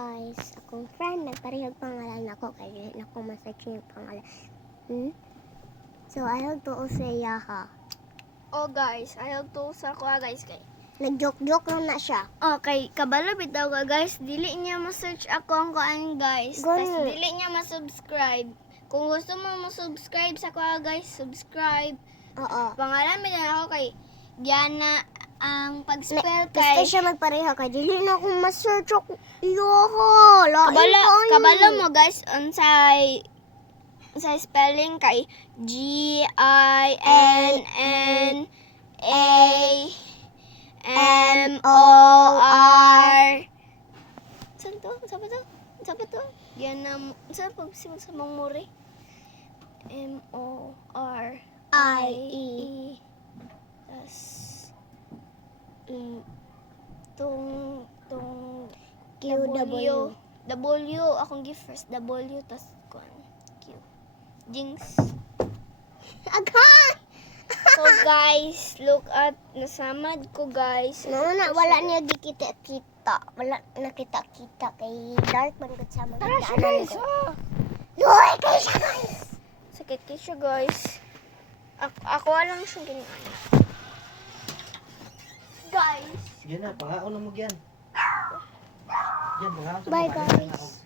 Guys, akong friend, nagparehag pangalan ako kaya na ako ma-search yung pangalan. So, ayaw to sa iya ha. Oh guys, ayaw to sa ko guys kay. Nag-joke-joke lang na siya. Okay, kabalo bitaw ka guys, dili niya ma-search ako ang kuan guys. Gani. Tas dili niya ma-subscribe. Kung gusto mo ma-subscribe sa ko guys, subscribe. Oo. Pangalan mo na ako kay Diana ang pag-spell Gusto kay siya magpareha kay dili na akong ma-search ako. Iyo ha. kabalo mo guys unsay spelling kay GINAMOR. Saan to? Saan ba to? Yan na, saan pag simul sa mong muri? MORIE. Tas, tung, QW. W, akong give first W, tas kuan, Q. Jinx. Agay! So guys, look at nasamad ko guys. Wala niya gikita-kita. Wala nakita-kita kay dark man gud sa mga Tara siya daanan guys. ko. Oh. Luoy kay siya guys. Sakit kayo siya guys. Ako lang siya ganyan. Guys. Yan na, pangaon na mo yan. Yan, pangaon sa Bye, mga guys.